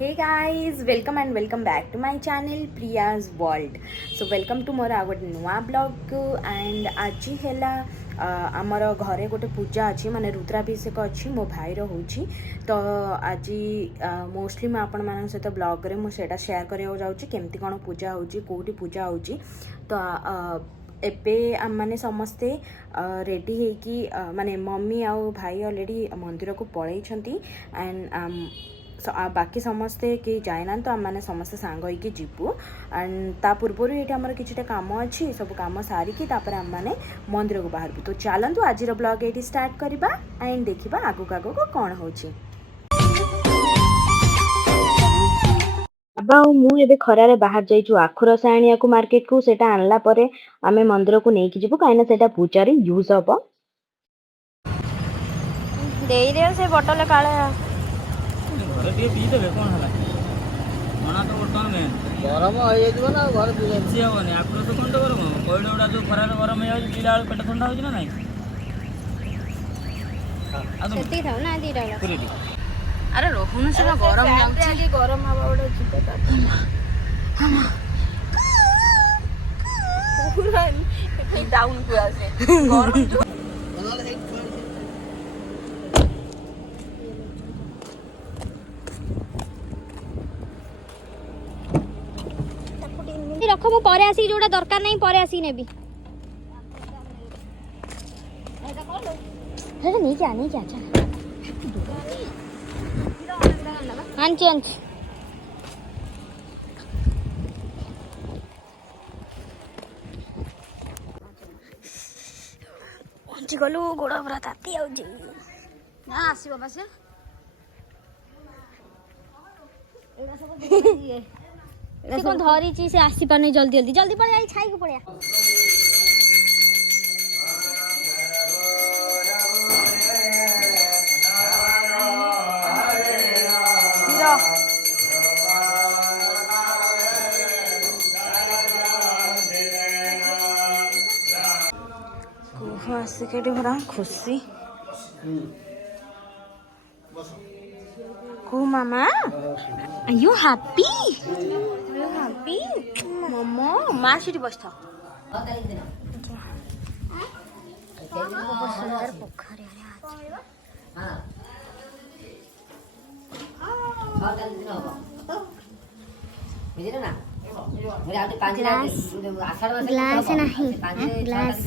Hey guys, welcome and welcome back to my channel Priya's World. So welcome to मोर गोटे नुआ blog and आज है आमर घरे गोटे पूजा अच्छी माने रुद्राभिषेक अच्छी मो भाईर होची तो आज मोस्टली मैं आपण मान सहित ब्लॉग रे मुझे शेयर करने जाऊँगी केमती कौन पूजा होची कोठी पूजा होची तो एबे आम मैंने समस्ते रेडी होगी माने मम्मी आउ भाई ऑलरेडी मंदिर को पलई एंड बाकी समस्ते कहीं जाइना तो आम मैंने समस्ते सांग होइकी जीवु एंड ता पूर्व ये आमर किछिटा काम अच्छी सब काम सारिकी तापर आम मैंने मंदिर को बाहर तो चलतु आज ब्लॉग ये स्टार्ट करवा एंड देखा आगक आगक कौन होची बाबा मुझे खरारे बाहर जाइछु आखु रस आनिया को मार्केट को सेटा आनला परे आमे मंदिर को नेकी जिवु काइना सेटा पूजा रे यूज हबो देई दे से बोतल काले घरे टे पी देबे कोन हला मना तो वर्तमान में गरम होय जइबो ना घर पी छी होने आकरो तो कोन तो गरम कोइडा उडा जो खरारे गरम होय पीला पेट ठंडा होय ना नहीं सेती थाउ ना दी डाला पूरी अरे रोहन से गरम जाउची गरम हवा उडा जिते ता पूरा ए डाउन को आसे गरम रख मु पर आसी जोड़ा दरकार नहीं पर आसी नेबी हे नहीं क्या अच्छा आंची आंची आंची गलु गोड़ा पूरा ताती आउजी ना आसी बाबा से एडा सब कौन धरी से आसी पार नहीं जल्दी जल्दी जल्दी पड़े छाई को पड़े खुशी को मामा Are you happy? Are you happy? Mama, माँ सीटी बस्ता बहुत सुंदर पोखर ग्लास नहीं ग्लास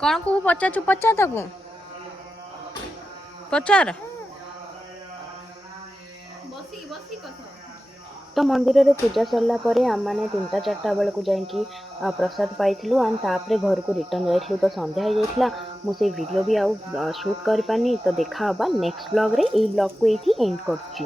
कौन को पचार पचार ताकू पचार तो मंदिर रे पूजा सरला परे आम मैंने 3टा 4टा बेल को जाइकी प्रसाद पाइलु एंड तापरे घर को रिटर्न जाइलु तो संध्या हो जाइला मुझे वीडियो भी आउ शूट कर पानी तो देखा नेक्स्ट ब्लॉग रे ए ब्लॉग को एठी एंड करछि।